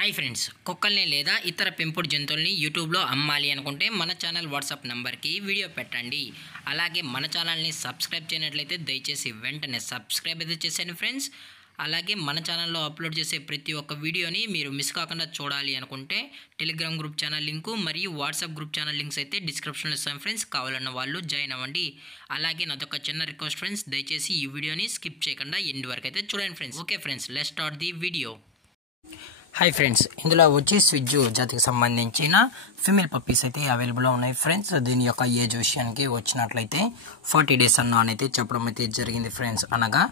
Hi friends, కుక్కల్ని లేదా ఇతర పెంపుడు జంతువుల్ని యూట్యూబ్లో అమ్మాలి అనుకుంటే మన ఛానల్ వాట్సాప్ నెంబర్కి వీడియో పెట్టండి. అలాగే మన ఛానల్ని సబ్స్క్రైబ్ చేయనట్లయితే దయచేసి వెంటనే సబ్స్క్రైబ్ అయితే చేసేయండి ఫ్రెండ్స్. అలాగే మన ఛానల్లో అప్లోడ్ చేసే ప్రతి ఒక్క వీడియోని మీరు మిస్ కాకుండా చూడాలి అనుకుంటే టెలిగ్రామ్ గ్రూప్ ఛానల్ లింకు మరియు వాట్సాప్ గ్రూప్ ఛానల్ లింక్స్ అయితే డిస్క్రిప్షన్లో ఇస్తాను ఫ్రెండ్స్. కావాలన్న వాళ్ళు జాయిన్ అవ్వండి. అలాగే నాదొక చిన్న రిక్వెస్ట్ ఫ్రెండ్స్, దయచేసి ఈ వీడియోని స్కిప్ చేయకుండా ఎండ్ వరకు అయితే చూడండి friends. Okay friends, let's start the video. Hi friends, ఇందులో వచ్చి స్విజ్జు జాతికి సంబంధించిన ఫీమేల్ పప్పీస్ అయితే అవైలబుల్లో ఉన్నాయి ఫ్రెండ్స్. దీని యొక్క ఏజ్ విషయానికి వచ్చినట్లయితే 40 days అయితే చెప్పడం అయితే జరిగింది ఫ్రెండ్స్. అనగా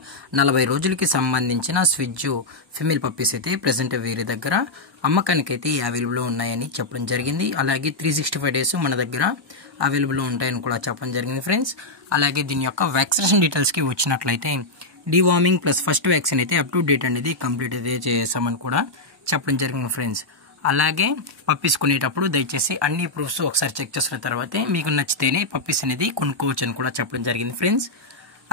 40 రోజులకి సంబంధించిన స్విజ్జు ఫీమేల్ పప్పీస్ అయితే ప్రజెంట్ వీరి దగ్గర అమ్మకానికి అయితే అవైలబుల్లో ఉన్నాయని చెప్పడం జరిగింది. అలాగే 365 days మన దగ్గర అవైలబుల్లో ఉంటాయని కూడా చెప్పడం జరిగింది ఫ్రెండ్స్. అలాగే దీని యొక్క వ్యాక్సినేషన్ డీటెయిల్స్కి వచ్చినట్లయితే డీవార్మింగ్ ప్లస్ ఫస్ట్ వ్యాక్సిన్ అయితే అప్ టు డేట్ అనేది కంప్లీట్ అయితే చేసామని కూడా చెప్పడం జరిగింది ఫ్రెండ్స్. అలాగే పప్పీస్ కొనేటప్పుడు దయచేసి అన్ని ప్రూఫ్స్ ఒకసారి చెక్ చేసిన తర్వాతే మీకు నచ్చితేనే పప్పీస్ అనేది కొనుక్కోవచ్చు అని కూడా చెప్పడం జరిగింది ఫ్రెండ్స్.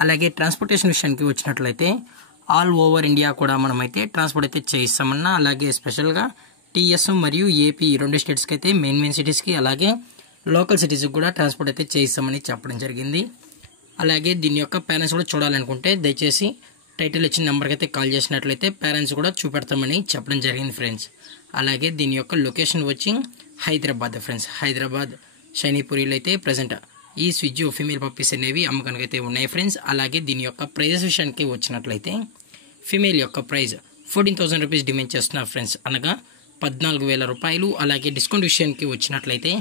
అలాగే ట్రాన్స్పోర్టేషన్ విషయానికి వచ్చినట్లయితే ఆల్ ఓవర్ ఇండియా కూడా మనమైతే ట్రాన్స్పోర్ట్ అయితే చేయిస్తామన్నా. అలాగే స్పెషల్గా టీఎస్ మరియు ఏపీ 2 స్టేట్స్కి అయితే మెయిన్ సిటీస్కి అలాగే లోకల్ సిటీస్కి కూడా ట్రాన్స్పోర్ట్ అయితే చేయిస్తామని చెప్పడం జరిగింది. అలాగే దీని యొక్క పేరెంట్స్ కూడా చూడాలనుకుంటే దయచేసి టైటిల్ ఇచ్చిన నెంబర్కి అయితే కాల్ చేసినట్లయితే పేరెంట్స్ కూడా చూపెడతామని చెప్పడం జరిగింది ఫ్రెండ్స్. అలాగే దీని యొక్క లొకేషన్ వచ్చి హైదరాబాద్ ఫ్రెండ్స్. హైదరాబాద్ షైనీపురిలో అయితే ప్రజెంట్ ఈ స్విజ్జు ఫీమేల్ పప్పీస్ అనేవి అమ్మకానికి అయితే ఉన్నాయి ఫ్రెండ్స్. అలాగే దీని యొక్క ప్రైజెస్ విషయానికి వచ్చినట్లయితే ఫీమేల్ యొక్క ప్రైజ్ 14,000 రూపీస్ డిమాండ్ చేస్తున్నారు ఫ్రెండ్స్, అనగా 14,000 రూపాయలు. అలాగే డిస్కౌంట్ విషయానికి వచ్చినట్లయితే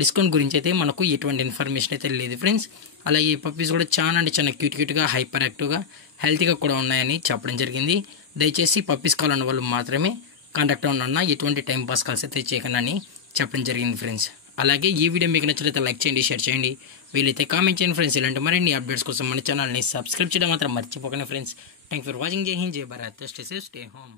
డిస్కౌంట్ గురించి అయితే మనకు ఎటువంటి ఇన్ఫర్మేషన్ అయితే లేదు ఫ్రెండ్స్. అలాగే ఈ పప్పీస్ కూడా చాలా క్యూట్గా హైపర్ యాక్టివ్గా హెల్తీగా కూడా ఉన్నాయని చెప్పడం జరిగింది. దయచేసి పప్పీస్ కావాలన్న వాళ్ళు మాత్రమే కాంటాక్ట్ అవ్వనన్నా ఎటువంటి టైం పాస్ కాల్స్ అయితే చేయకుండా అని చెప్పడం జరిగింది ఫ్రెండ్స్. అలాగే ఈ వీడియో మీకు నచ్చినట్లయితే లైక్ చేయండి, షేర్ చేయండి, వీలైతే కామెంట్ చేయండి ఫ్రెండ్స్. ఇలాంటి మరిన్ని అప్డేట్స్ కోసం మన ఛానల్ని సబ్స్క్రైబ్ చేయడం మాత్రం మర్చిపోకండి ఫ్రెండ్స్. Thank for watching. జై హింద్, జై Bharat, stay safe, stay home.